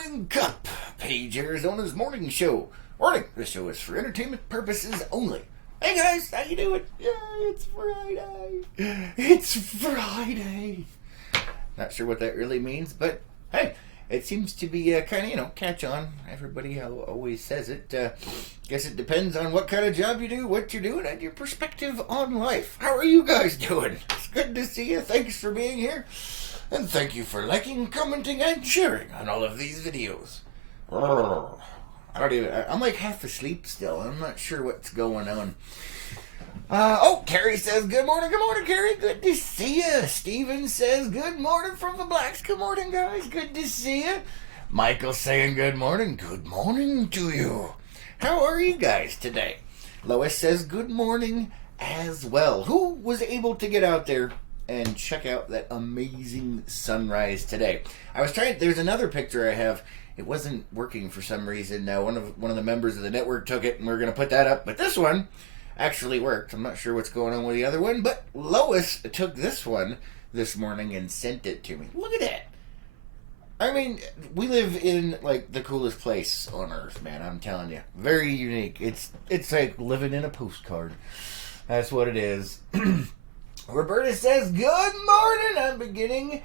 Morning Cup, Page, Arizona's morning show. Warning, this show is for entertainment purposes only. Hey guys, how you doing? Yeah, it's Friday. It's Friday. Not sure what that really means, but hey, it seems to be kind of, catch on. Everybody always says it. Guess it depends on what kind of job you do, what you're doing, and your perspective on life. How are you guys doing? It's good to see you. Thanks for being here. And thank you for liking, commenting, and sharing on all of these videos. I'm like half asleep still. I'm not sure what's going on. Carrie says, good morning, Carrie. Good to see you. Steven says, good morning from the Blacks. Good morning, guys. Good to see you. Michael saying good morning. Good morning to you. How are you guys today? Lois says, good morning as well. Who was able to get out there and check out that amazing sunrise today? There's another picture I have. It wasn't working for some reason. One of the members of the network took it, and we're going to put that up. But this one actually worked. I'm not sure what's going on with the other one, but Lois took this one this morning and sent it to me. Look at that. I mean, we live in like the coolest place on earth, man. I'm telling you, very unique. It's like living in a postcard. That's what it is. Roberta says, good morning. I'm beginning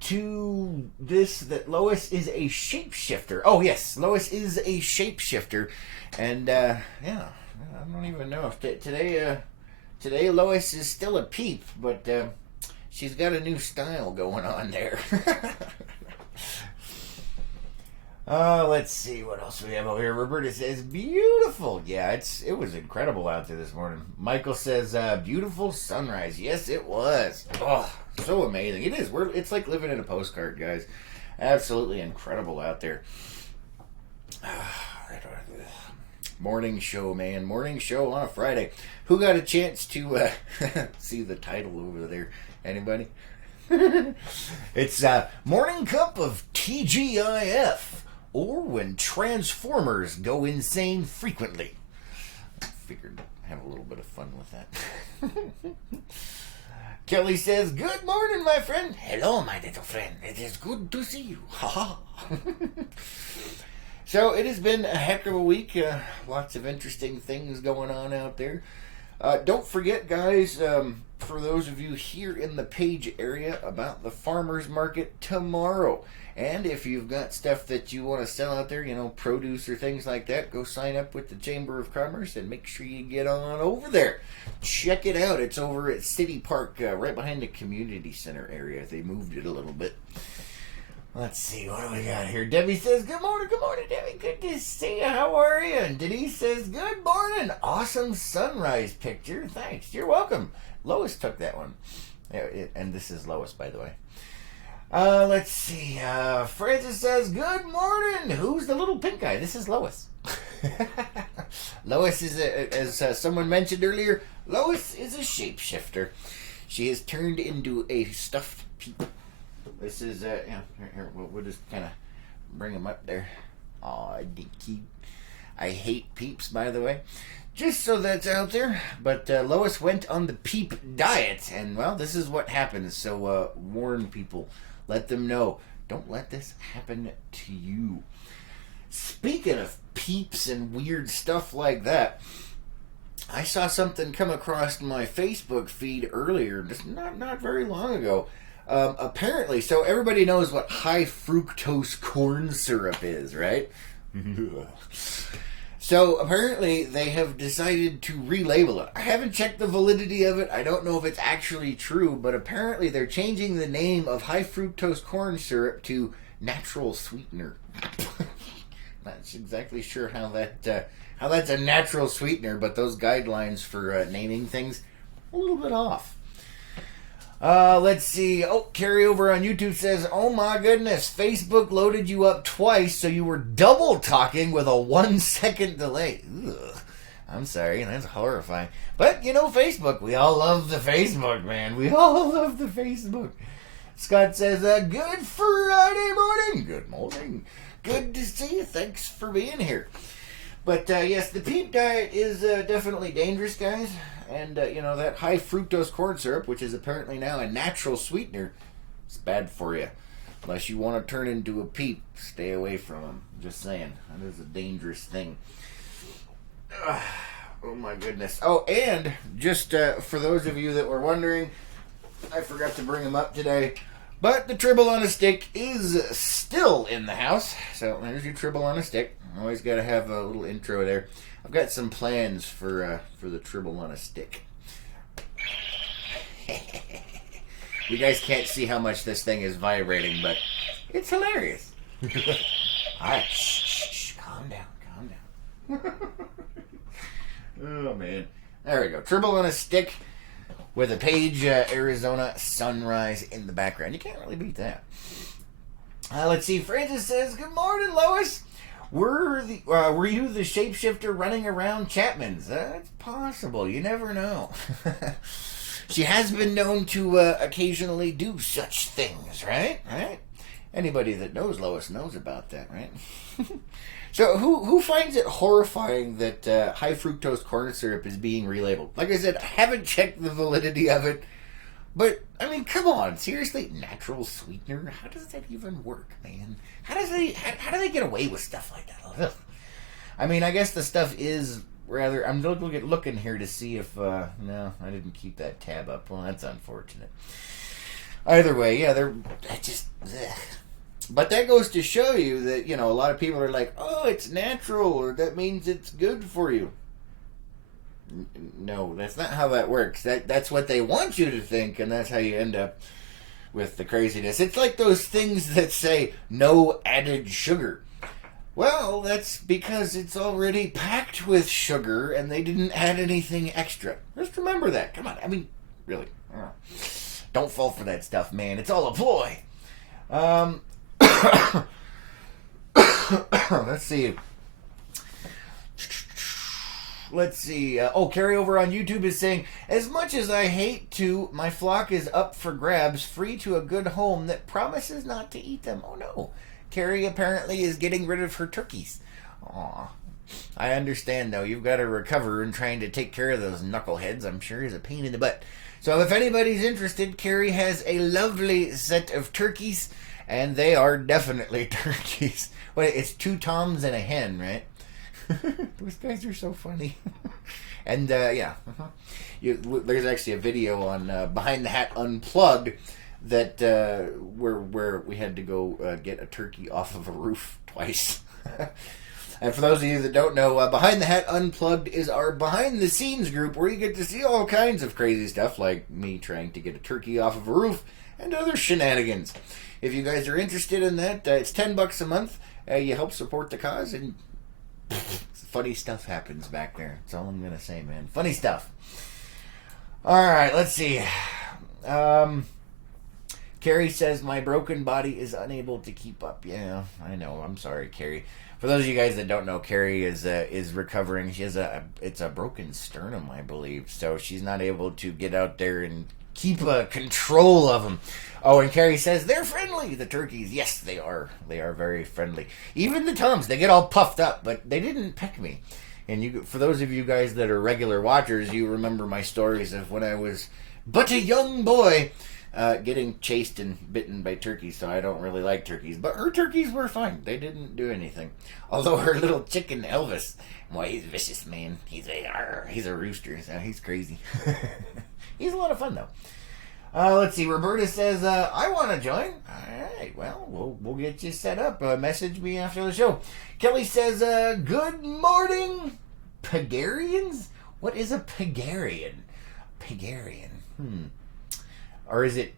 to this that Lois is a shapeshifter. Oh, yes, Lois is a shapeshifter. And, I don't even know if today Lois is still a peep, but she's got a new style going on there. Let's see what else we have over here. Roberta says, beautiful. Yeah, it was incredible out there this morning. Michael says, beautiful sunrise. Yes, it was. Oh, so amazing. It is. It's like living in a postcard, guys. Absolutely incredible out there. Morning show, man. Morning show on a Friday. Who got a chance to see the title over there? Anybody? It's Morning Cup of TGIF. Or when Transformers go insane frequently. I figured I'd have a little bit of fun with that. Kelly says, good morning, my friend. Hello, my little friend. It is good to see you. Ha ha. So it has been a heck of a week. Lots of interesting things going on out there. Don't forget, guys, for those of you here in the Page area, about the farmers market tomorrow. And if you've got stuff that you want to sell out there, produce or things like that, go sign up with the Chamber of Commerce and make sure you get on over there. Check it out. It's over at City Park, right behind the community center area. They moved it a little bit. Let's see, what do we got here? Debbie says, good morning, Debbie. Good to see you. How are you? And Denise says, good morning. Awesome sunrise picture. Thanks. You're welcome. Lois took that one. And this is Lois, by the way. Let's see. Francis says, good morning. Who's the little pink guy? This is Lois. Lois is, as someone mentioned earlier, Lois is a shapeshifter. She is turned into a stuffed peep. This is, here, we'll just kind of bring him up there. Aw, dinky. I hate peeps, by the way. Just so that's out there. But Lois went on the peep diet, and, well, this is what happens. So, warn people. Let them know. Don't let this happen to you. Speaking of peeps and weird stuff like that, I saw something come across my Facebook feed earlier, just not very long ago. Apparently, so everybody knows what high fructose corn syrup is, right? So apparently they have decided to relabel it. I haven't checked the validity of it. I don't know if it's actually true, but apparently they're changing the name of high fructose corn syrup to natural sweetener. Not exactly sure how that's a natural sweetener, but those guidelines for naming things a little bit off. Let's see. Carrie over on YouTube says, oh my goodness, Facebook loaded you up twice, so you were double talking with a 1 second delay. Ugh. I'm sorry, that's horrifying. But, Facebook, we all love the Facebook, man. We all love the Facebook. Scott says, good Friday morning. Good morning. Good to see you. Thanks for being here. But, yes, the peep diet is definitely dangerous, guys. And, that high fructose corn syrup, which is apparently now a natural sweetener, is bad for you. Unless you want to turn into a peep, stay away from them. Just saying. That is a dangerous thing. Oh my goodness. Oh, and just for those of you that were wondering, I forgot to bring them up today, but the Tribble on a Stick is still in the house. So there's your Tribble on a Stick. Always got to have a little intro there. I've got some plans for the Tribble on a Stick. You guys can't see how much this thing is vibrating, but it's hilarious. Alright, shh, calm down. Oh, man. There we go. Tribble on a Stick with a Page, Arizona sunrise in the background. You can't really beat that. Let's see. Francis says, "Good morning, Lois. Were you the shapeshifter running around Chapman's?" It's possible. You never know. She has been known to occasionally do such things, right? Right? Anybody that knows Lois knows about that, right? So who finds it horrifying that high fructose corn syrup is being relabeled? Like I said, I haven't checked the validity of it, but I mean, come on, seriously, natural sweetener? How does that even work, man? How do they get away with stuff like that? Ugh. I mean, I guess the stuff is rather. I'm looking here to see if no, I didn't keep that tab up. Well, that's unfortunate. Either way, yeah, they're just. Ugh. But that goes to show you that, you know, a lot of people are like, "Oh, it's natural," or "that means it's good for you." No, that's not how that works. That's what they want you to think, and that's how you end up with the craziness. It's like those things that say no added sugar. Well, that's because it's already packed with sugar, and they didn't add anything extra. Just remember that. Come on. I mean, really. Don't fall for that stuff, man. It's all a ploy. Let's see. Carrie over on YouTube is saying, "As much as I hate to, my flock is up for grabs, free to a good home that promises not to eat them." Oh no. Carrie apparently is getting rid of her turkeys. Aw. I understand though. You've got to recover and trying to take care of those knuckleheads. I'm sure is a pain in the butt. So if anybody's interested, Carrie has a lovely set of turkeys, and they are definitely turkeys. Wait, it's 2 toms and a hen, right? Those guys are so funny. And yeah, there's actually a video on Behind the Hat Unplugged that where we had to go get a turkey off of a roof twice. And for those of you that don't know, Behind the Hat Unplugged is our behind the scenes group where you get to see all kinds of crazy stuff, like me trying to get a turkey off of a roof and other shenanigans. If you guys are interested in that, it's $10 a month. You help support the cause, and funny stuff happens back there. That's all I'm gonna say, man. Funny stuff. All right, let's see. Carrie says my broken body is unable to keep up. Yeah, I know. I'm sorry, Carrie. For those of you guys that don't know, Carrie is recovering. She has it's a broken sternum, I believe. So she's not able to get out there and keep control of them. Oh, and Carrie says they're friendly, the turkeys. Yes, they are. They are very friendly. Even the toms, they get all puffed up, but they didn't peck me. And for those of you guys that are regular watchers, you remember my stories of when I was but a young boy getting chased and bitten by turkeys. So I don't really like turkeys, but her turkeys were fine. They didn't do anything. Although her little chicken Elvis, boy, he's vicious, man. He's a rooster. So he's crazy. He's a lot of fun though. Let's see. Roberta says, "I want to join." All right. Well, we'll get you set up. Message me after the show. Kelly says, "Good morning, Pagarians." What is a Pagarian? Pagarian. Or is it?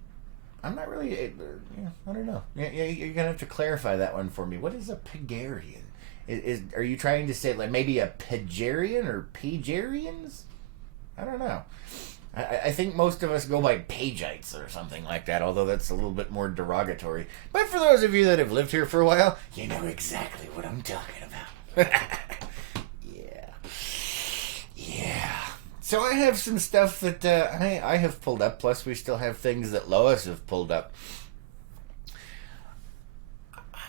I'm not really. I don't know. You're gonna have to clarify that one for me. What is a Pagarian? Are you trying to say like maybe a Pagarian or Pagarians? I don't know. I think most of us go by Pageites or something like that, although that's a little bit more derogatory. But for those of you that have lived here for a while, you know exactly what I'm talking about. Yeah. So I have some stuff that I have pulled up, plus we still have things that Lois have pulled up.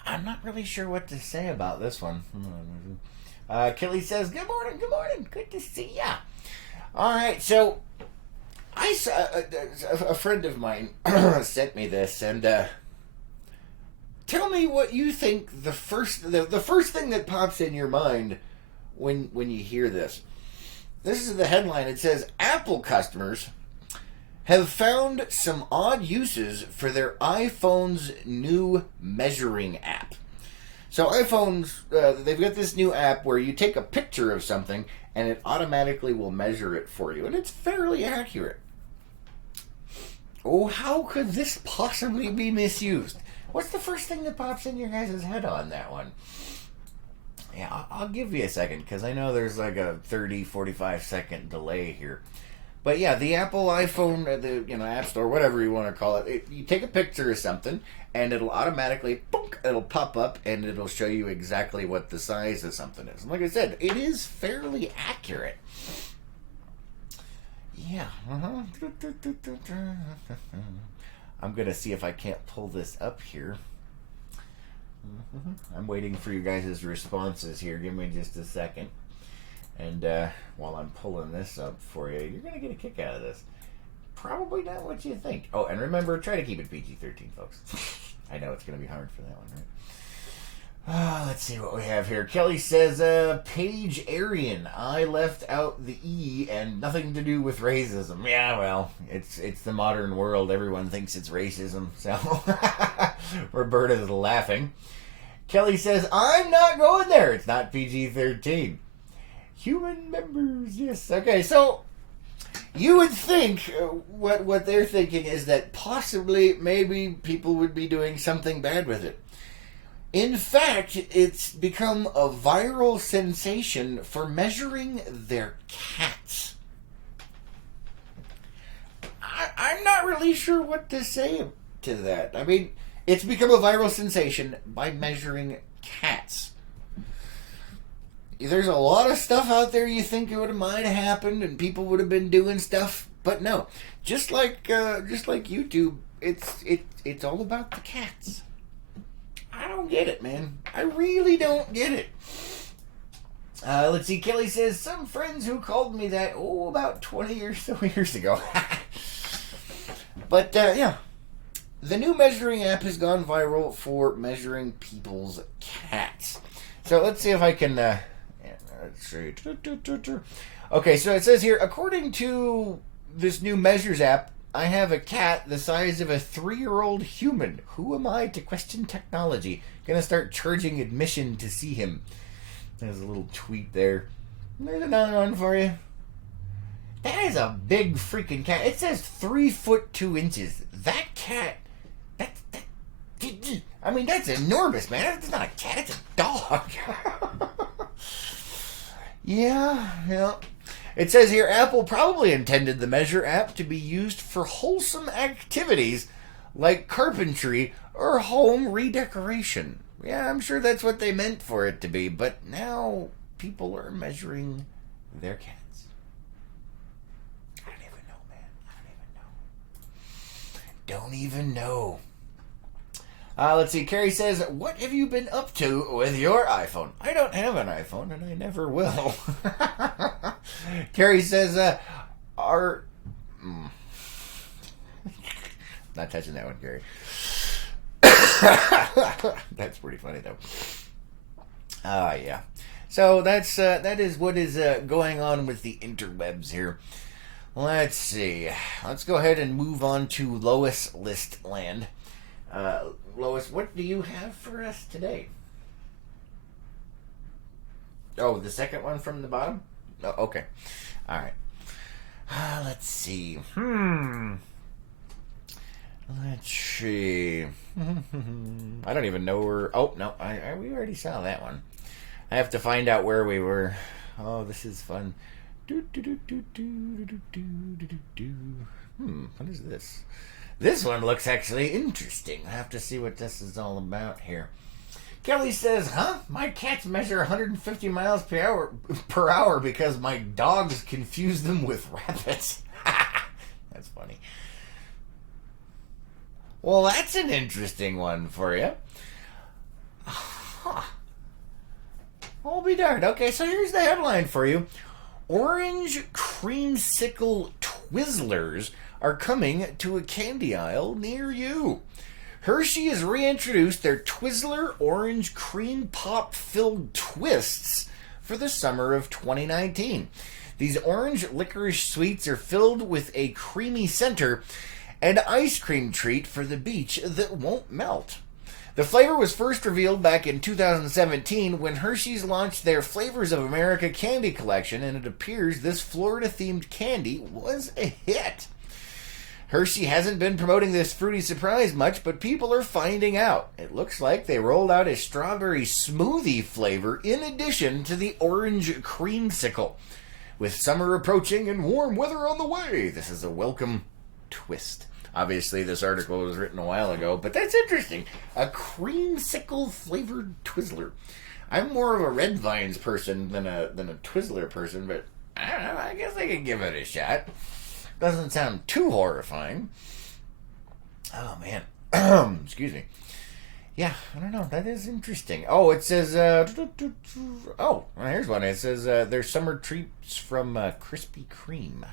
I'm not really sure what to say about this one. Kelly says, good morning, good to see ya. All right, so I saw a friend of mine sent me this, and tell me what you think the first thing that pops in your mind when you hear this. This is the headline. It says, Apple customers have found some odd uses for their iPhone's new measuring app. So iPhones, they've got this new app where you take a picture of something and it automatically will measure it for you. And it's fairly accurate. Oh, how could this possibly be misused? What's the first thing that pops in your guys' head on that one? Yeah, I'll give you a second because I know there's like a 30, 45 second delay here. But yeah, the Apple iPhone, the App Store, whatever you want to call it, you take a picture of something and it'll automatically, boink, it'll pop up and it'll show you exactly what the size of something is. And like I said, it is fairly accurate. Yeah. I'm going to see if I can't pull this up here. I'm waiting for you guys' responses here. Give me just a second. And while I'm pulling this up for you, you're going to get a kick out of this. Probably not what you think. Oh, and remember, try to keep it PG-13, folks. I know it's going to be hard for that one, right? Let's see what we have here. Kelly says, Paige Arian, I left out the E and nothing to do with racism. Yeah, well, it's the modern world. Everyone thinks it's racism. So, Roberta's laughing. Kelly says, I'm not going there. It's not PG-13. Human members, yes. Okay, so you would think what they're thinking is that possibly maybe people would be doing something bad with it. In fact, it's become a viral sensation for measuring their cats. I'm not really sure what to say to that. I mean, it's become a viral sensation by measuring cats. There's a lot of stuff out there you think it might have happened and people would have been doing stuff, but no. Just like YouTube, it's all about the cats. I don't get it, man. I really don't get it. Let's see. Kelly says, some friends who called me that, about 20 or so years ago. But, yeah. The new measuring app has gone viral for measuring people's cats. So let's see if I can... let's see. Okay, so it says here, according to this new Measures app, I have a cat the size of a 3-year-old human. Who am I to question technology? Gonna start charging admission to see him. There's a little tweet there. There's another one for you. That is a big freaking cat. It says 3 foot 2 inches. That cat, I mean, that's enormous, man. It's not a cat, it's a dog. Yeah. It says here, Apple probably intended the Measure app to be used for wholesome activities like carpentry or home redecoration. Yeah, I'm sure that's what they meant for it to be, but now people are measuring their cats. I don't even know, man. Don't even know. Let's see. Carrie says, what have you been up to with your iPhone? I don't have an iPhone, and I never will. Carrie says, not touching that one, Carrie. That's pretty funny, though. Yeah. So that is what is going on with the interwebs here. Let's see. Let's go ahead and move on to Lois List Land. Lois, what do you have for us today? Oh, the second one from the bottom? Oh, okay. All right. Let's see. Let's see. I don't even know where... Oh, no. We already saw that one. I have to find out where we were. Oh, this is fun. What is this? This one looks actually interesting. I have to see what this is all about here. Kelly says, my cats measure 150 miles per hour because my dogs confuse them with rabbits. That's funny. Well, that's an interesting one for you. I'll be darned. Okay, so here's the headline for you. Orange creamsicle Twizzlers are coming to a candy aisle near you. Hershey has reintroduced their Twizzler Orange Cream Pop filled twists for the summer of 2019. These orange licorice sweets are filled with a creamy center and ice cream treat for the beach that won't melt. The flavor was first revealed back in 2017 when Hershey's launched their Flavors of America candy collection, and it appears this Florida-themed candy was a hit. Hershey hasn't been promoting this fruity surprise much, but people are finding out. It looks like they rolled out a strawberry smoothie flavor in addition to the orange creamsicle. With summer approaching and warm weather on the way, this is a welcome twist. Obviously, this article was written a while ago, but that's interesting. A creamsicle flavored Twizzler. I'm more of a Red Vines person than a Twizzler person, but I don't know. I guess I could give it a shot. Doesn't sound too horrifying. Oh man, excuse me. Yeah, I don't know. That is interesting. Oh, it says. Oh, well, here's one. It says there's summer treats from Krispy Kreme.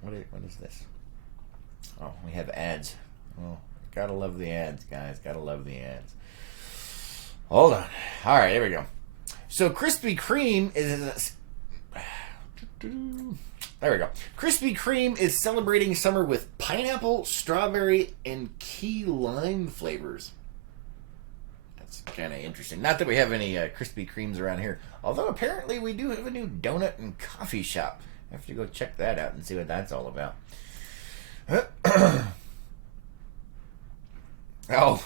What is this? Oh, we have ads. Oh, gotta love the ads, guys. Gotta love the ads. Hold on. All right, here we go. So Krispy Kreme is. There we go. Krispy Kreme is celebrating summer with pineapple, strawberry, and key lime flavors. That's kind of interesting. Not that we have any Krispy Kremes around here, although apparently we do have a new donut and coffee shop. I have to go check that out and see what that's all about. Oh,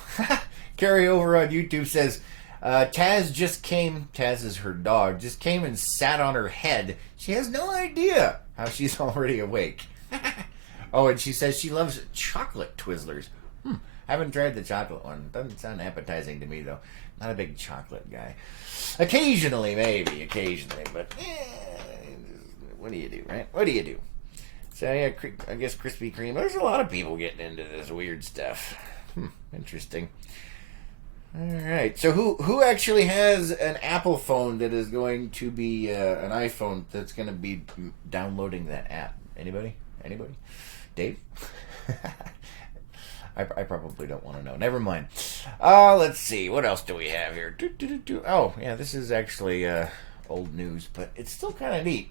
Carrie over on YouTube says, Taz is her dog, just came and sat on her head. She has no idea how she's already awake. Oh, and she says she loves chocolate Twizzlers. Haven't tried the chocolate one. Doesn't sound appetizing to me, though. Not a big chocolate guy. Occasionally, but what do you do, right? What do you do? So, yeah, I guess Krispy Kreme. There's a lot of people getting into this weird stuff. Interesting. All right. So who actually has an Apple phone that is going to be an iPhone that's going to be downloading that app? Anybody? Dave? I probably don't want to know. Never mind. Let's see. What else do we have here? Oh, yeah, this is actually old news, but it's still kind of neat.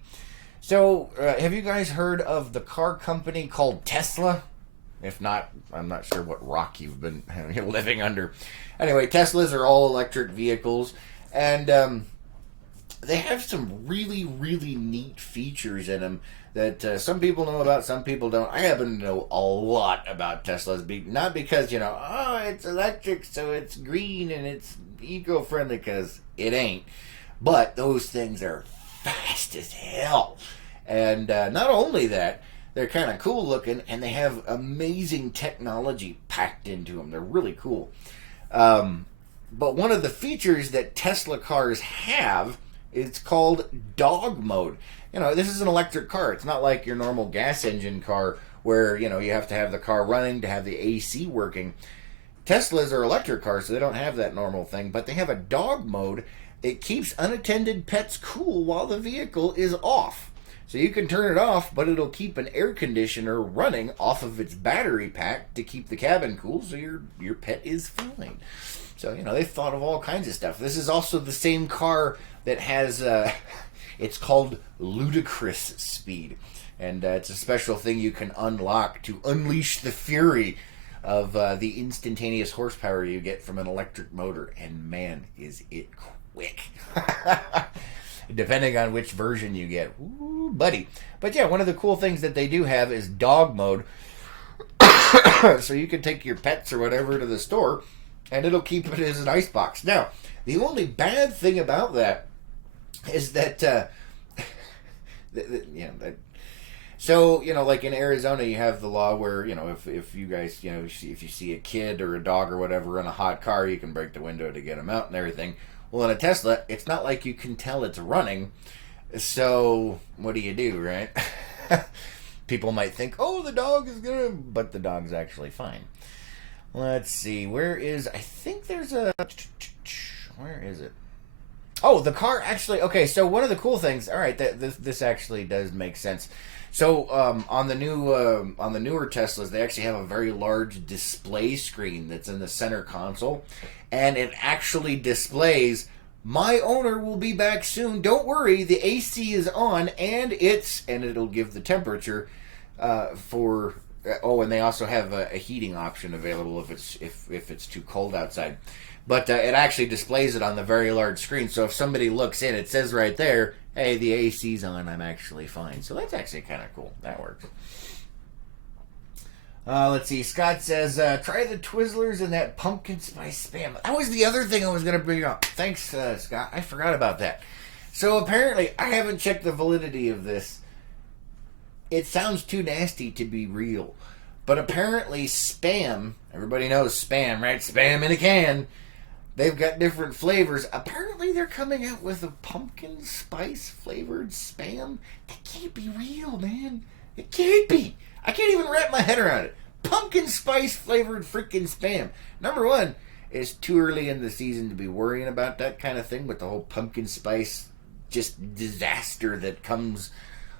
So, have you guys heard of the car company called Tesla? If not, I'm not sure what rock you've been living under. Anyway, Teslas are all electric vehicles, and they have some really, really neat features in them that some people know about, some people don't. I happen to know a lot about Teslas, not because, it's electric, so it's green and it's eco-friendly, because it ain't. But those things are fast as hell. And not only that, they're kind of cool looking, and they have amazing technology packed into them. They're really cool. But one of the features that Tesla cars have is called dog mode. This is an electric car. It's not like your normal gas engine car where, you have to have the car running to have the AC working. Teslas are electric cars, so they don't have that normal thing, but they have a dog mode. It keeps unattended pets cool while the vehicle is off. So you can turn it off, but it'll keep an air conditioner running off of its battery pack to keep the cabin cool, so your pet is fine. So, they've thought of all kinds of stuff. This is also the same car that has, it's called Ludicrous Speed. And it's a special thing you can unlock to unleash the fury of the instantaneous horsepower you get from an electric motor. And man, is it quick. Depending on which version you get. Ooh, buddy. But yeah, one of the cool things that they do have is dog mode. So you can take your pets or whatever to the store, and it'll keep it as an icebox. Now, the only bad thing about that is that, so, like in Arizona, you have the law where, if you guys, if you see a kid or a dog or whatever in a hot car, you can break the window to get them out and everything. Well, in a Tesla, it's not like you can tell it's running. So, what do you do, right? People might think, oh, the dog is gonna... But the dog's actually fine. Let's see. I think there's a... Where is it? Oh, the car actually. Okay, so one of the cool things. All right, this actually does make sense. So on the newer Teslas, they actually have a very large display screen that's in the center console, and it actually displays. My owner will be back soon. Don't worry, the AC is on, and it'll give the temperature for. Oh, and they also have a heating option available if it's too cold outside. But it actually displays it on the very large screen. So if somebody looks in, it says right there, hey, the AC's on, I'm actually fine. So that's actually kind of cool. That works. Let's see. Scott says, try the Twizzlers and that pumpkin spice spam. That was the other thing I was going to bring up. Thanks, Scott. I forgot about that. So apparently, I haven't checked the validity of this. It sounds too nasty to be real. But apparently, spam, everybody knows spam, right? Spam in a can. They've got different flavors. Apparently, they're coming out with a pumpkin spice flavored spam. That can't be real, man. It can't be. I can't even wrap my head around it. Pumpkin spice flavored freaking spam. Number one, it's too early in the season to be worrying about that kind of thing with the whole pumpkin spice just disaster that comes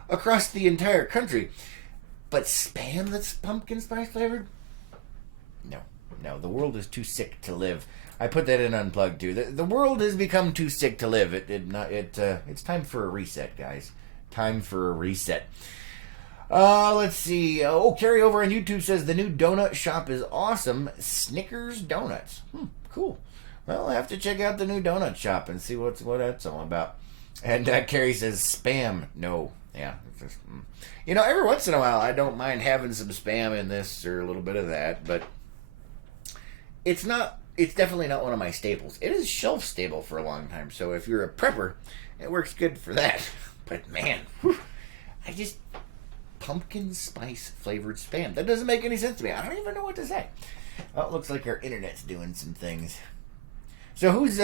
across the entire country. But spam that's pumpkin spice flavored? No, the world is too sick to live. I put that in Unplugged too. The world has become too sick to live. It's time for a reset, guys. Time for a reset. Let's see. Carrie over on YouTube says the new donut shop is awesome. Snickers Donuts. Cool. Well, I have to check out the new donut shop and see what that's all about. And Carrie says spam. No. Yeah. Just, every once in a while, I don't mind having some spam in this or a little bit of that, but it's definitely not one of my staples. It is shelf stable for a long time, so if you're a prepper, it works good for that. But man, pumpkin spice flavored spam. That doesn't make any sense to me. I don't even know what to say. Well, it looks like our internet's doing some things. So who's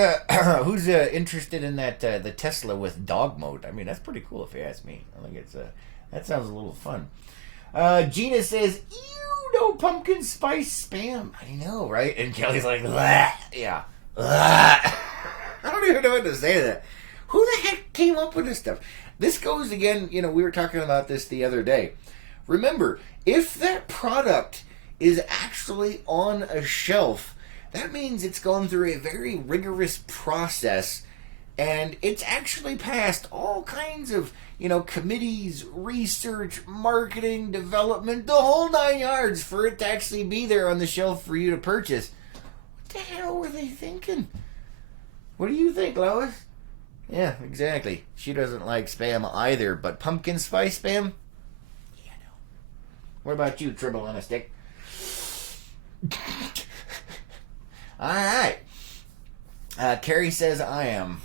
interested in that the Tesla with dog mode? I mean, that's pretty cool if you ask me. I think that sounds a little fun. Gina says, "Ew, no pumpkin spice spam." I know, right? And Kelly's like, "Blah." Yeah, blah. I don't even know what to say to that. Who the heck came up with this stuff? This goes again. We were talking about this the other day. Remember, if that product is actually on a shelf, that means it's gone through a very rigorous process, and it's actually passed all kinds of, committees, research, marketing, development, the whole 9 yards for it to actually be there on the shelf for you to purchase. What the hell were they thinking? What do you think, Lois? Yeah, exactly. She doesn't like spam either, but pumpkin spice spam? Yeah, no. What about you, Tribble on a Stick? Alright. Carrie says I am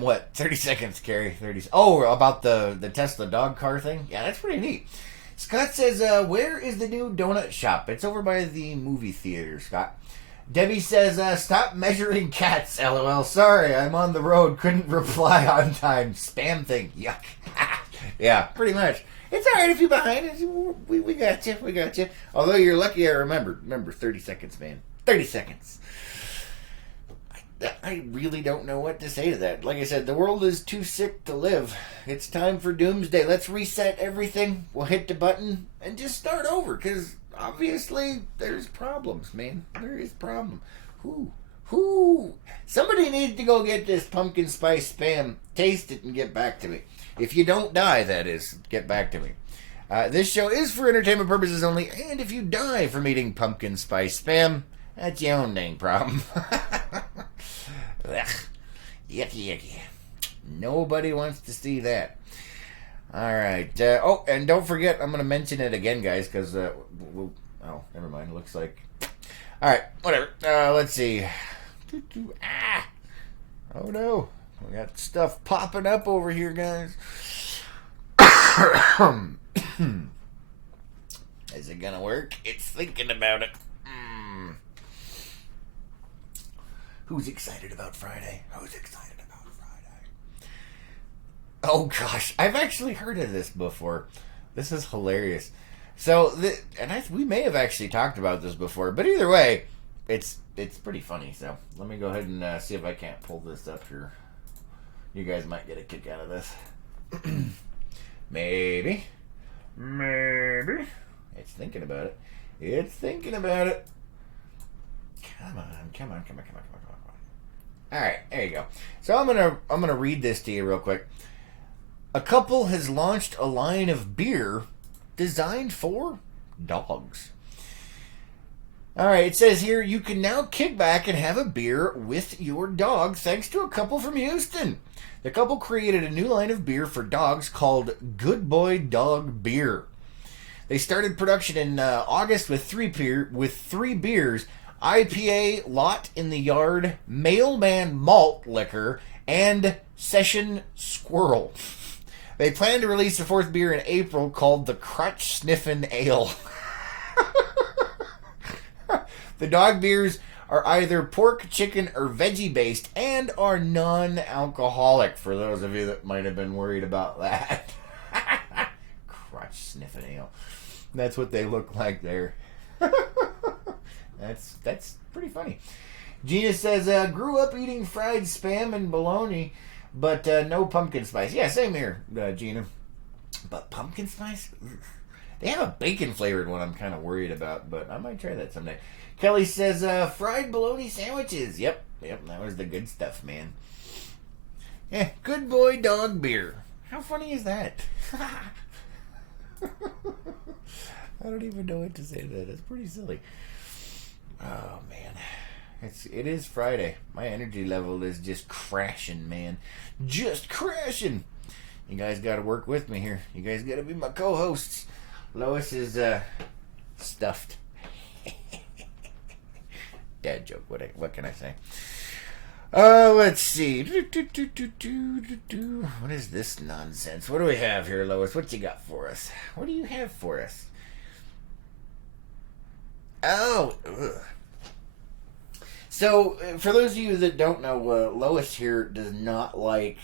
what? 30 seconds, Carrie. 30. Oh, about the Tesla dog car thing? Yeah, that's pretty neat. Scott says, where is the new donut shop? It's over by the movie theater, Scott. Debbie says, stop measuring cats, LOL. Sorry, I'm on the road. Couldn't reply on time. Spam thing. Yuck. Yeah, pretty much. It's alright if you're behind. We got you. We got you. Although you're lucky I remembered. Remember, 30 seconds, man. 30 seconds. I really don't know what to say to that. Like I said, the world is too sick to live. It's time for doomsday. Let's reset everything. We'll hit the button and just start over, because obviously there's problems, man. There is problem. Who? Somebody needs to go get this pumpkin spice spam, taste it, and get back to me. If you don't die, that is, get back to me. This show is for entertainment purposes only, and if you die from eating pumpkin spice spam, that's your own dang problem. Ugh. Yucky. Nobody wants to see that. Alright. And don't forget, I'm going to mention it again, guys, because, oh, never mind. Looks like... Alright, whatever. Let's see. Oh, no. We got stuff popping up over here, guys. Is it going to work? It's thinking about it. Who's excited about Friday? Oh gosh, I've actually heard of this before. This is hilarious. So, we may have actually talked about this before, but either way, it's pretty funny. So let me go ahead and see if I can't pull this up here. You guys might get a kick out of this. Maybe. It's thinking about it. It's thinking about it. Come on. All right, there you go. So I'm gonna read this to you real quick. A couple has launched a line of beer designed for dogs. All right, it says here you can now kick back and have a beer with your dog thanks to a couple from Houston. The couple created a new line of beer for dogs called Good Boy Dog Beer. They started production in August with three beers: IPA, Lot in the Yard, Mailman Malt Liquor, and Session Squirrel. They plan to release the fourth beer in April called the Crutch Sniffin' Ale. The dog beers are either pork, chicken, or veggie based and are non-alcoholic, for those of you that might have been worried about that. Crutch Sniffin' Ale. That's what they look like there. That's pretty funny. Gina says, grew up eating fried spam and bologna, but no pumpkin spice. Yeah, same here, Gina. But pumpkin spice? Ugh. They have a bacon flavored one I'm kind of worried about, but I might try that someday. Kelly says, fried bologna sandwiches. Yep, that was the good stuff, man. Yeah, Good Boy Dog Beer. How funny is that? I don't even know what to say to that. It's pretty silly. Oh, man. It is Friday. My energy level is just crashing, man. Just crashing. You guys got to work with me here. You guys got to be my co-hosts. Lois is stuffed. Dad joke. What can I say? Let's see. What is this nonsense? What do we have here, Lois? What you got for us? What do you have for us? Oh. Ugh. So, for those of you that don't know, Lois here does not like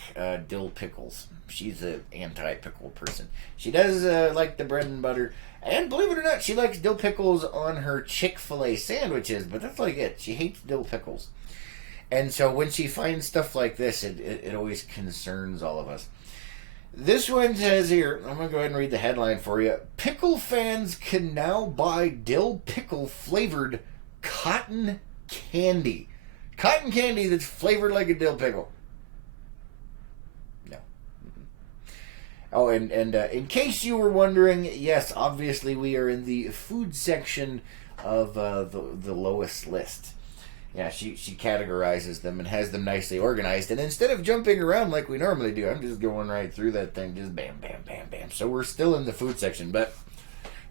dill pickles. She's an anti-pickle person. She does like the bread and butter. And believe it or not, she likes dill pickles on her Chick-fil-A sandwiches. But that's like it. She hates dill pickles. And so when she finds stuff like this, it always concerns all of us. This one says here, I'm going to go ahead and read the headline for you. Pickle fans can now buy dill pickle flavored cotton candy. Cotton candy that's flavored like a dill pickle. No. Oh, and in case you were wondering, yes, obviously we are in the food section of the Lois list. Yeah, she categorizes them and has them nicely organized. And instead of jumping around like we normally do, I'm just going right through that thing. Just bam, bam, bam, bam. So we're still in the food section. But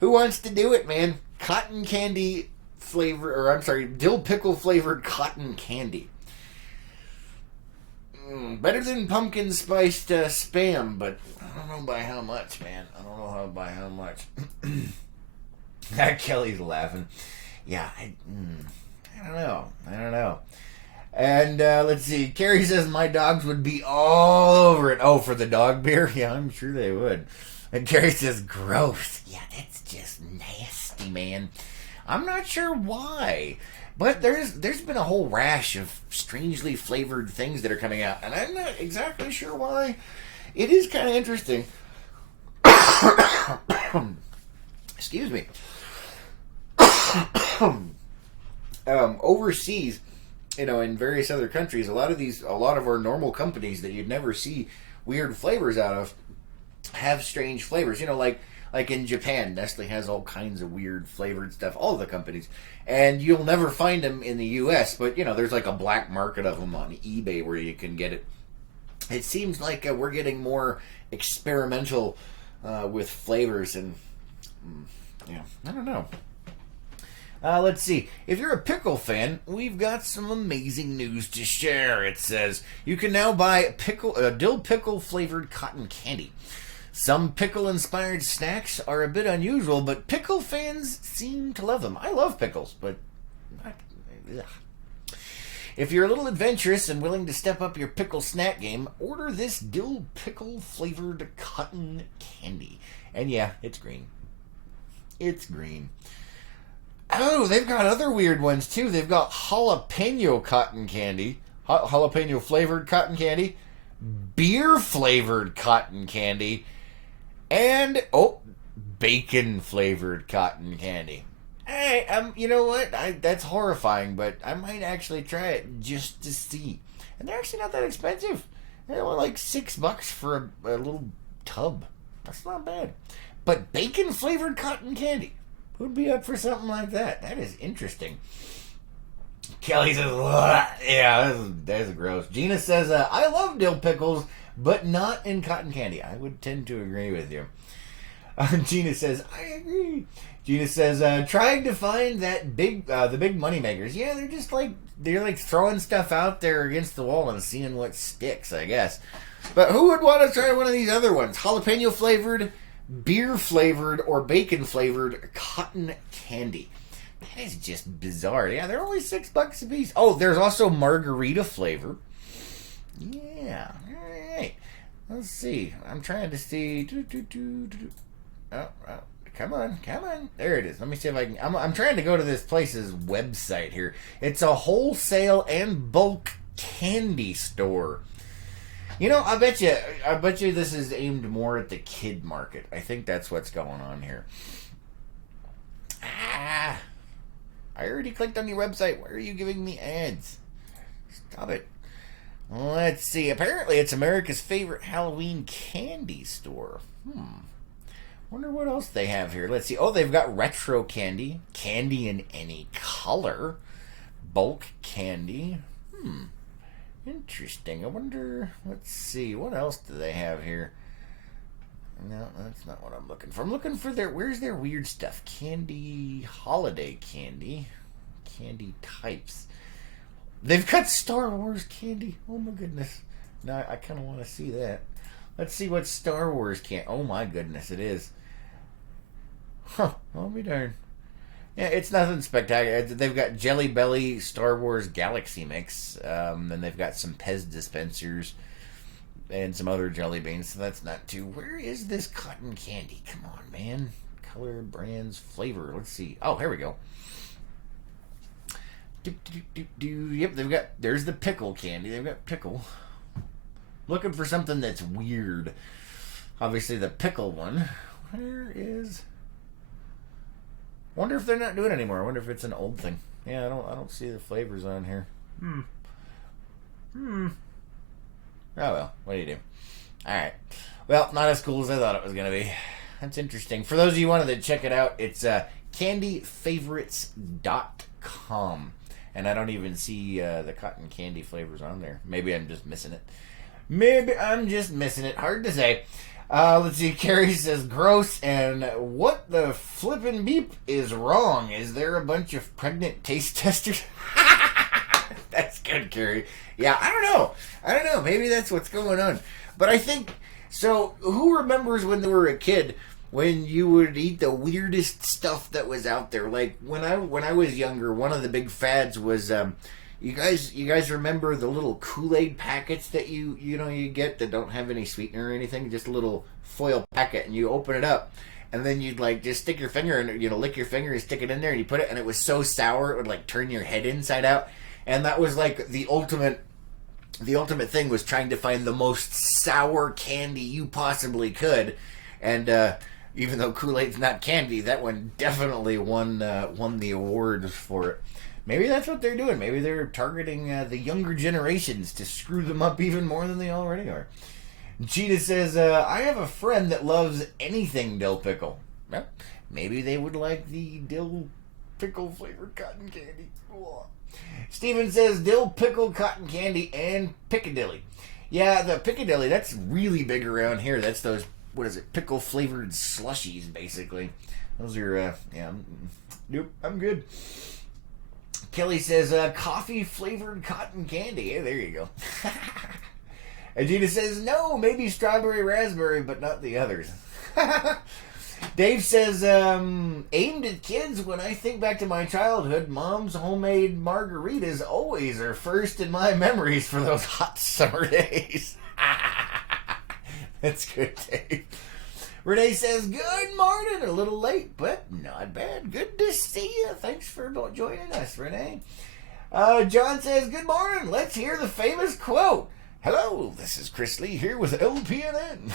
who wants to do it, man? Cotton candy flavor, or I'm sorry, dill pickle flavored cotton candy. Better than pumpkin spiced spam, but I don't know by how much, man. I don't know by how much. Kelly's laughing. Yeah, I don't know. And let's see. Carrie says my dogs would be all over it. Oh, for the dog beer? Yeah, I'm sure they would. And Carrie says gross. Yeah, that's just nasty, man. I'm not sure why, but there's been a whole rash of strangely flavored things that are coming out, and I'm not exactly sure why. It is kind of interesting. Excuse me. Overseas, in various other countries, a lot of our normal companies that you'd never see weird flavors out of have strange flavors. Like in Japan, Nestle has all kinds of weird flavored stuff, all the companies. And you'll never find them in the U.S., but, there's like a black market of them on eBay where you can get it. It seems like we're getting more experimental with flavors, and, I don't know. Let's see. If you're a pickle fan, we've got some amazing news to share. It says you can now buy dill pickle flavored cotton candy. Some pickle-inspired snacks are a bit unusual, but pickle fans seem to love them. I love pickles, but if you're a little adventurous and willing to step up your pickle snack game, order this dill pickle flavored cotton candy. And yeah, it's green. It's green. Oh, they've got other weird ones too. They've got jalapeno cotton candy, jalapeno flavored cotton candy, beer flavored cotton candy, and bacon flavored cotton candy. Hey, you know what? That's horrifying, but I might actually try it just to see. And they're actually not that expensive. They're only like $6 for a little tub. That's not bad. But bacon flavored cotton candy. Who'd be up for something like that? That is interesting. Kelly says, ugh. Yeah, that's gross. Gina says, I love dill pickles, but not in cotton candy. I would tend to agree with you. Gina says, I agree. Gina says, trying to find that the big money makers. Yeah, they're like throwing stuff out there against the wall and seeing what sticks, I guess. But who would want to try one of these other ones? Jalapeno flavored, beer flavored, or bacon flavored cotton candy. That is just bizarre. Yeah, they're only $6 a piece. Oh, there's also margarita flavor. Yeah, all right. Let's see. I'm trying to see. Oh, come on. There it is. Let me see if I can. I'm trying to go to this place's website here. It's a wholesale and bulk candy store. You know, I bet you this is aimed more at the kid market. I think that's what's going on here. I already clicked on your website. Why are you giving me ads? Stop it. Let's see. Apparently, it's America's favorite Halloween candy store. Wonder what else they have here. Let's see. Oh, they've got retro candy. Candy in any color. Bulk candy. Interesting. I wonder. Let's see. What else do they have here? No, that's not what I'm looking for. I'm looking for where's their weird stuff? Candy, holiday candy. Candy types. They've got Star Wars candy. Oh my goodness. Now I kind of want to see that. Let's see what Star Wars candy. Oh my goodness, it is. Huh, I'll be darned. Yeah, it's nothing spectacular. They've got Jelly Belly Star Wars Galaxy Mix. Then they've got some Pez dispensers and some other jelly beans, so that's not too. Where is this cotton candy? Come on, man. Color, brands, flavor. Let's see. Oh, here we go. Yep, there's the pickle candy. They've got pickle. Looking for something that's weird. Obviously, the pickle one. Where is? Wonder if they're not doing it anymore. I wonder if it's an old thing. Yeah, I don't see the flavors on here. Oh well, what do you do? Alright. Well, not as cool as I thought it was going to be. That's interesting. For those of you who wanted to check it out, it's candyfavorites.com. And I don't even see the cotton candy flavors on there. Maybe I'm just missing it. Hard to say. Let's see. Carrie says, gross. And what the flippin' beep is wrong? Is there a bunch of pregnant taste testers? That's good, Carrie. Yeah, I don't know. Maybe that's what's going on. But I think, so who remembers when they were a kid, when you would eat the weirdest stuff that was out there? Like, when I was younger, one of the big fads was, you guys remember the little Kool-Aid packets that you get that don't have any sweetener or anything? Just a little foil packet, and you open it up. And then you'd like just stick your finger and lick your finger and stick it in there, and you put it, and it was so sour it would like turn your head inside out. And that was like the ultimate thing, was trying to find the most sour candy you possibly could. And even though Kool-Aid's not candy, that one definitely won the award for it. Maybe that's what they're doing. Maybe they're targeting the younger generations to screw them up even more than they already are. Cheetah says, I have a friend that loves anything dill pickle. Well, maybe they would like the dill pickle flavored cotton candy. Ugh. Steven says, dill pickle cotton candy and Piccadilly. Yeah, the Piccadilly, that's really big around here. That's those, pickle flavored slushies, basically. Those are, nope, I'm good. Kelly says, coffee flavored cotton candy. Hey, there you go. And Gina says, no, maybe strawberry raspberry, but not the others. Dave says, aimed at kids. When I think back to my childhood, Mom's homemade margaritas always are first in my memories for those hot summer days. That's good, Dave. Renee says, good morning. A little late, but not bad. Good to see you. Thanks for joining us, Renee. John says, good morning. Let's hear the famous quote. Hello, this is Chris Lee here with LPNN.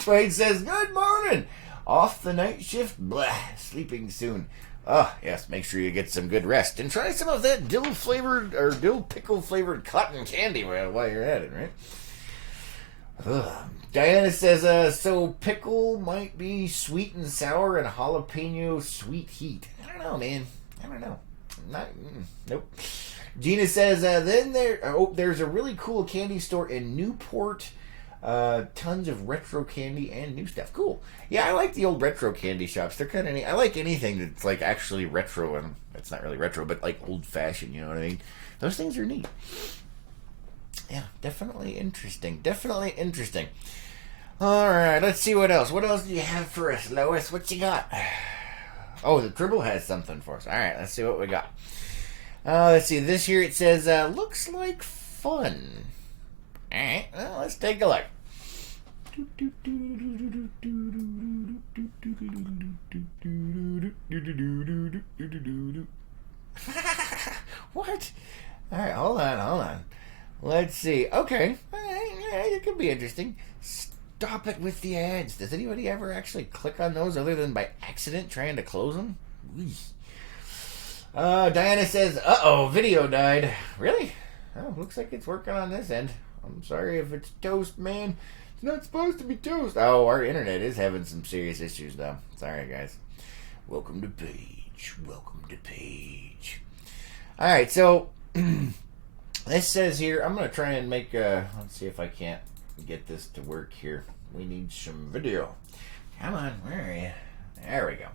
Twain says, good morning. Off the night shift, blah, sleeping soon. Oh, yes, make sure you get some good rest. And try some of that dill pickle flavored cotton candy while you're at it, right? Ugh. Diana says, so pickle might be sweet and sour and jalapeno sweet heat. I don't know, man. I don't know. Nope. Gina says, there's a really cool candy store in Newport. Tons of retro candy and new stuff. Cool. Yeah, I like the old retro candy shops. They're kind of neat. I like anything that's like actually retro, and it's not really retro, but like old fashioned, you know what I mean? Those things are neat. Yeah, definitely interesting. Alright, let's see what else. What else do you have for us, Lois? What you got? Oh, the Tribble has something for us. Alright, let's see what we got. Let's see. This here it says, looks like fun. Alright, well, let's take a look. What? Alright, hold on. Let's see. Okay. It could be interesting. Stop it with the ads. Does anybody ever actually click on those other than by accident trying to close them? Diana says, uh-oh, video died. Really? Oh, looks like it's working on this end. I'm sorry if it's toast, man. It's not supposed to be toast. Oh, our internet is having some serious issues, though. Sorry, guys. Welcome to Page. Alright, so this says here, I'm going to try and make let's see if I can't get this to work here. We need some video. Come on, where are you? There we go.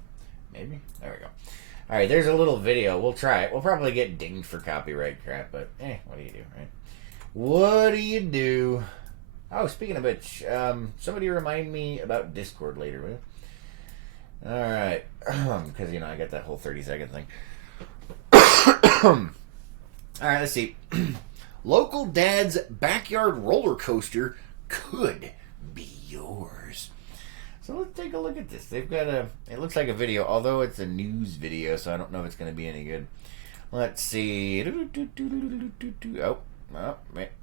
Maybe? There we go. Alright, there's a little video. We'll try it. We'll probably get dinged for copyright crap, but what do you do, right? What do you do? Oh, speaking of which, somebody remind me about Discord later, will you? Alright. Because, I got that whole 30-second thing. Alright, let's see. Local dad's backyard roller coaster could be yours. So let's take a look at this. They've got it looks like a video, although it's a news video, so I don't know if it's going to be any good. Let's see. Oh,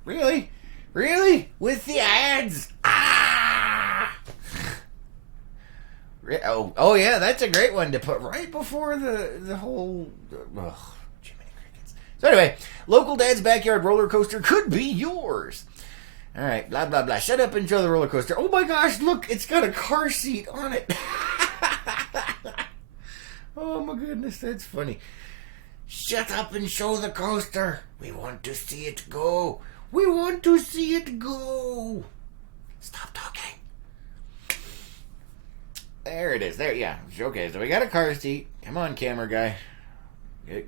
really? Really? With the ads? Ah! Oh yeah, that's a great one to put right before the whole... Jiminy Crickets. So anyway, local dad's backyard roller coaster could be yours. All right, blah, blah, blah. Shut up and show the roller coaster. Oh my gosh, look, it's got a car seat on it. Oh my goodness, that's funny. Shut up and show the coaster. We want to see it go. Stop talking. There it is. There, yeah. Okay, so we got a car seat. Come on, camera guy.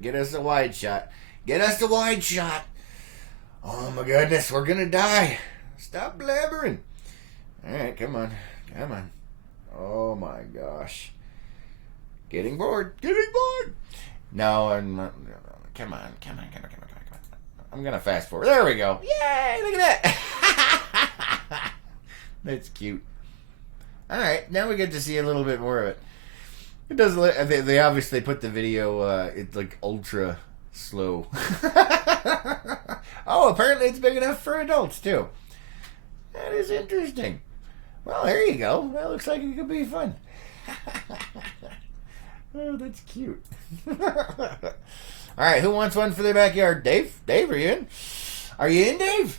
Get us a wide shot. Oh my goodness, we're gonna die. Stop blabbering. Alright, come on. Oh my gosh. Getting bored. No, I'm not. Come on. I'm gonna fast forward. There we go. Yay, look at that. That's cute. Alright, now we get to see a little bit more of it. It does look, they obviously put the video, it's like ultra slow. Oh, apparently it's big enough for adults too. That is interesting. Well, there you go. That looks like it could be fun. Oh, that's cute. All right, who wants one for their backyard? Dave, are you in? Are you in, Dave?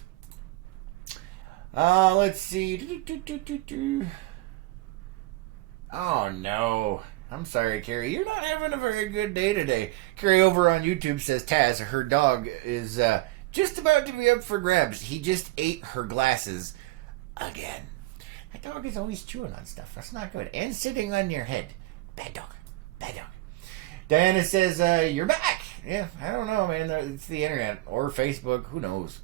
Let's see. Oh no. I'm sorry, Carrie. You're not having a very good day today. Carrie over on YouTube says Taz, her dog, is just about to be up for grabs. He just ate her glasses again. That dog is always chewing on stuff. That's not good. And sitting on your head. Bad dog. Diana says, you're back. Yeah, I don't know, man. It's the internet or Facebook. Who knows?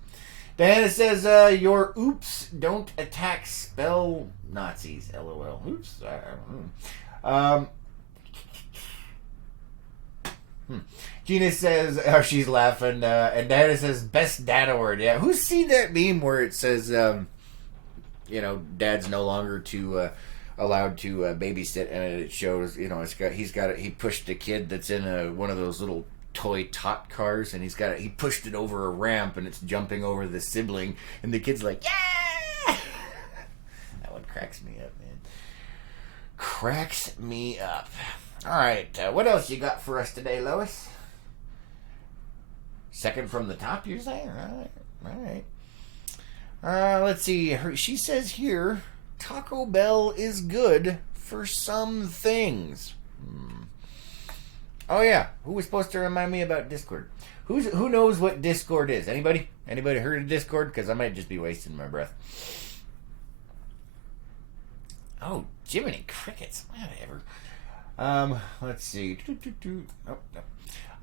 Diana says, your oops don't attack spell Nazis. LOL. Oops. I don't know. Gina says, oh, she's laughing, and Diana says, best dad award. Yeah, who's seen that meme where it says, dad's no longer allowed to babysit, and it shows, he pushed a kid that's in one of those little toy tot cars, and he pushed it over a ramp, and it's jumping over the sibling, and the kid's like, yeah. That one cracks me up, man. Cracks me up. All right, what else you got for us today, Lois? Second from the top, you're saying? All right. Let's see. She says here, Taco Bell is good for some things. Oh yeah, who was supposed to remind me about Discord? Who knows what Discord is? Anybody? Anybody heard of Discord? Because I might just be wasting my breath. Oh, Jiminy Crickets. Whatever. Let's see. Oh, no.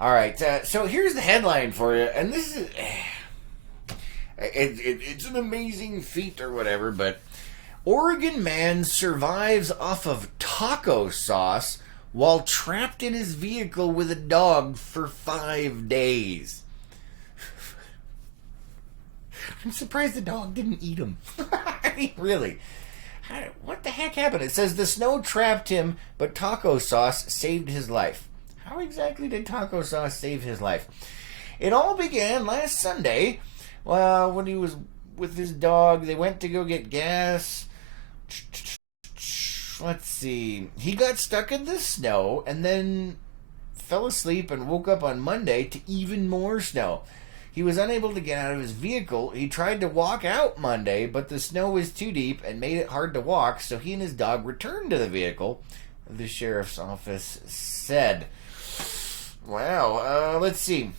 All right. So here's the headline for you, and this is it's an amazing feat or whatever, but Oregon man survives off of taco sauce while trapped in his vehicle with a dog for 5 days. I'm surprised the dog didn't eat him. I mean, really. What the heck happened? It says the snow trapped him, but taco sauce saved his life. How exactly did taco sauce save his life? It all began last Sunday when he was with his dog. They went to go get gas. Let's see. He got stuck in the snow and then fell asleep and woke up on Monday to even more snow. He was unable to get out of his vehicle. He tried to walk out Monday, but the snow was too deep and made it hard to walk, so he and his dog returned to the vehicle, the sheriff's office said. Wow. Let's see.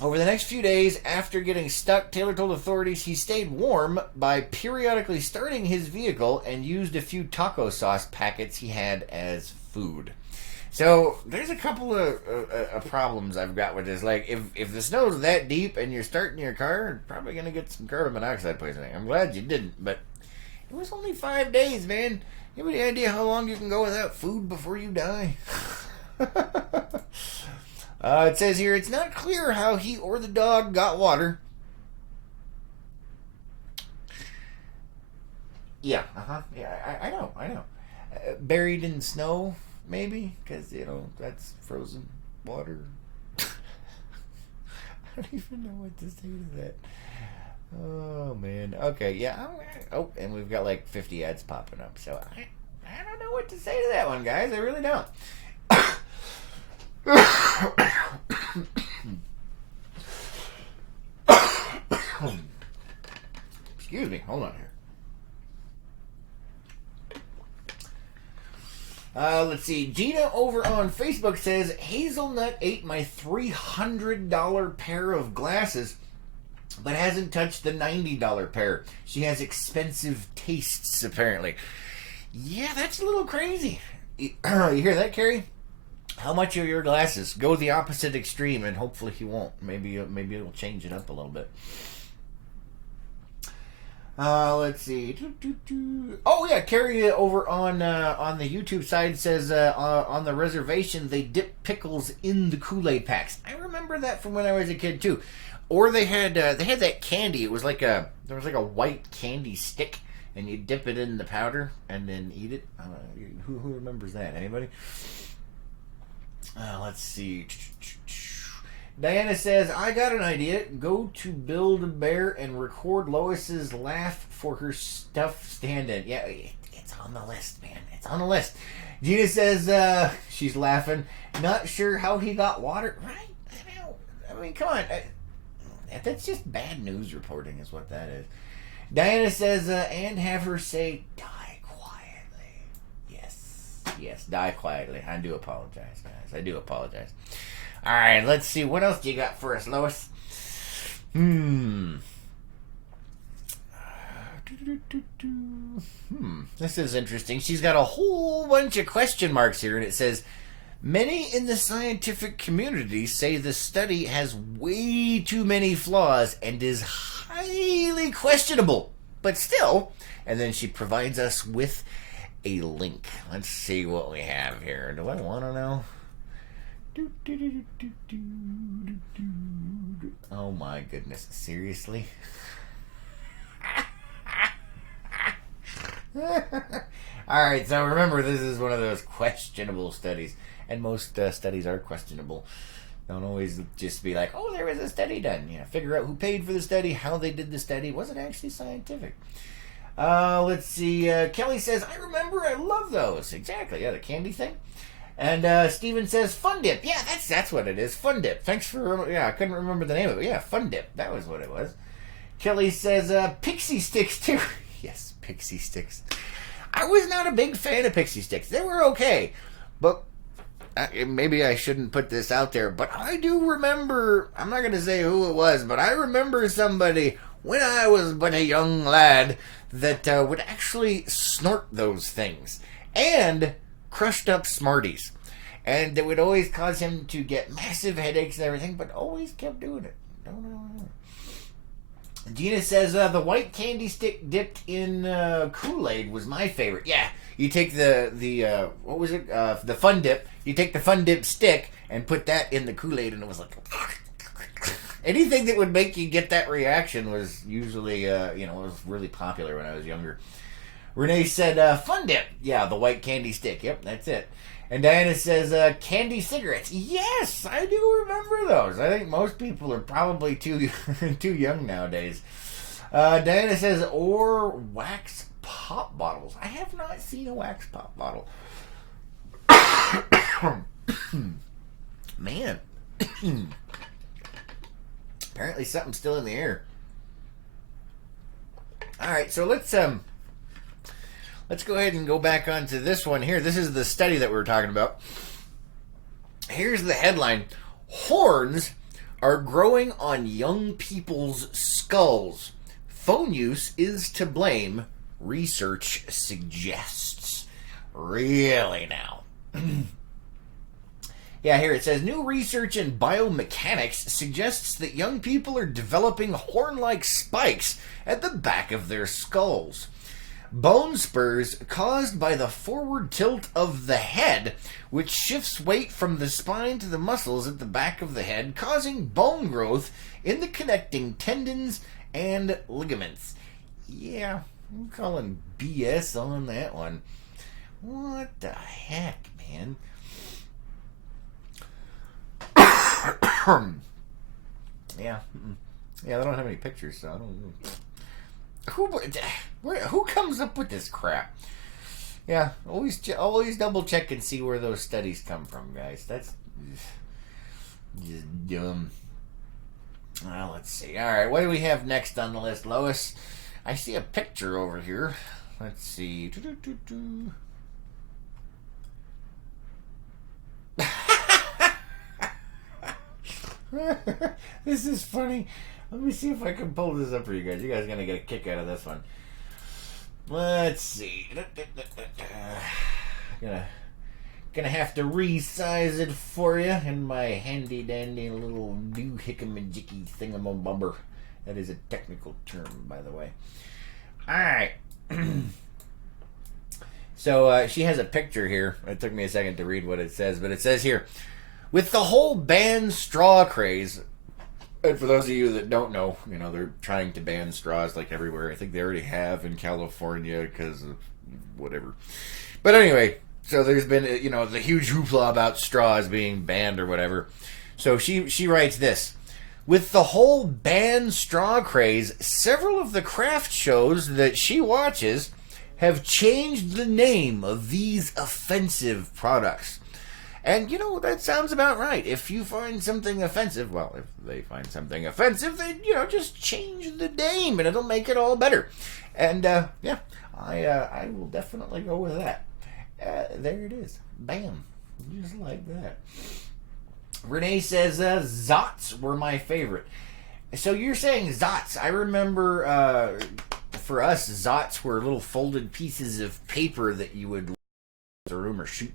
Over the next few days after getting stuck, Taylor told authorities he stayed warm by periodically starting his vehicle and used a few taco sauce packets he had as food. So there's a couple of problems I've got with this. Like, if the snow's that deep and you're starting your car, you're probably going to get some carbon monoxide poisoning. I'm glad you didn't, but it was only 5 days, man. You have any idea how long you can go without food before you die? It says here, it's not clear how he or the dog got water. Yeah, Yeah, I know. Buried in snow, maybe? Because, that's frozen water. I don't even know what to say to that. Oh, man. Okay, yeah. Oh, and we've got like 50 ads popping up. So I don't know what to say to that one, guys. I really don't. Excuse me. Hold on here. Let's see. Gina over on Facebook says, Hazelnut ate my $300 pair of glasses, but hasn't touched the $90 pair. She has expensive tastes, apparently. Yeah, that's a little crazy. You hear that, Carrie? How much are your glasses? Go the opposite extreme, and hopefully he won't. Maybe it'll change it up a little bit. Let's see. Oh yeah, Carrie over on the YouTube side says on the reservation they dip pickles in the Kool-Aid packs. I remember that from when I was a kid too. Or they had that candy. It was there was like a white candy stick, and you dip it in the powder and then eat it. Who remembers that? Anybody? Let's see. Diana says, I got an idea. Go to Build-A-Bear and record Lois's laugh for her stuffed stand-in. Yeah, it's on the list, man. It's on the list. Gina says she's laughing. Not sure how he got water. Right? I mean, come on. That's just bad news reporting is what that is. Diana says, and have her say, die quietly. Yes, die quietly. I do apologize, guys. I do apologize. All right, let's see. What else do you got for us, Lois? This is interesting. She's got a whole bunch of question marks here, and it says, many in the scientific community say the study has way too many flaws and is highly questionable, but still. And then she provides us with a link. Let's see what we have here. Do I want to know? Oh my goodness, seriously? Alright, so remember, this is one of those questionable studies, and most studies are questionable. Don't always just be like, oh, there was a study done. Figure out who paid for the study, how they did the study. Was it actually scientific? Let's see. Kelly says, I remember. I love those. Exactly. Yeah, the candy thing. And Steven says, Fun Dip. Yeah, that's what it is. Fun Dip. Thanks for... Yeah, I couldn't remember the name of it. Yeah, Fun Dip. That was what it was. Kelly says, Pixie Sticks, too. Yes, Pixie Sticks. I was not a big fan of Pixie Sticks. They were okay. But maybe I shouldn't put this out there, but I do remember, I'm not going to say who it was, but I remember somebody, when I was but a young lad, that would actually snort those things. And crushed up Smarties. And it would always cause him to get massive headaches and everything, but always kept doing it. No. Gina says, the white candy stick dipped in Kool-Aid was my favorite. Yeah, you take the what was it? The Fun Dip. You take the Fun Dip stick and put that in the Kool-Aid, and it was like... Anything that would make you get that reaction was usually, it was really popular when I was younger. Renee said, Fun Dip. Yeah, the white candy stick. Yep, that's it. And Diana says, candy cigarettes. Yes, I do remember those. I think most people are probably too young nowadays. Diana says, or wax pop bottles. I have not seen a wax pop bottle. Man. Apparently something's still in the air. Alright, so let's go ahead and go back onto this one here. This is the study that we were talking about. Here's the headline. Horns are growing on young people's skulls. Phone use is to blame, research suggests. Really now? Yeah, here it says, new research in biomechanics suggests that young people are developing horn-like spikes at the back of their skulls. Bone spurs caused by the forward tilt of the head, which shifts weight from the spine to the muscles at the back of the head, causing bone growth in the connecting tendons and ligaments. Yeah, I'm calling BS on that one. What the heck, man? Yeah, they don't have any pictures, so I don't know. Who comes up with this crap? Yeah, always double check and see where those studies come from, guys. That's just dumb. Well, let's see. All right, what do we have next on the list, Lois? I see a picture over here. Let's see. This is funny. Let me see if I can pull this up for you guys. You guys are going to get a kick out of this one. Let's see. Gonna have to resize it for you in my handy dandy little doohickamajicky thingamabobber. That is a technical term, by the way. Alright. So she has a picture here. It took me a second to read what it says, but it says here, with the whole ban straw craze, and for those of you that don't know, they're trying to ban straws like everywhere. I think they already have in California because of whatever. But anyway, so there's been, the huge hoopla about straws being banned or whatever. So she writes this. With the whole ban straw craze, several of the craft shows that she watches have changed the name of these offensive products. And, that sounds about right. If you find something offensive, well, if they find something offensive, they, just change the name and it'll make it all better. And, yeah, I will definitely go with that. There it is. Bam. Just like that. Renee says, Zots were my favorite. So you're saying Zots. I remember, for us, Zots were little folded pieces of paper that you would the room or shoot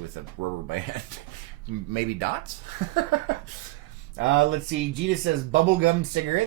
with a rubber band. Maybe dots? Let's see. Gina says bubblegum cigarettes.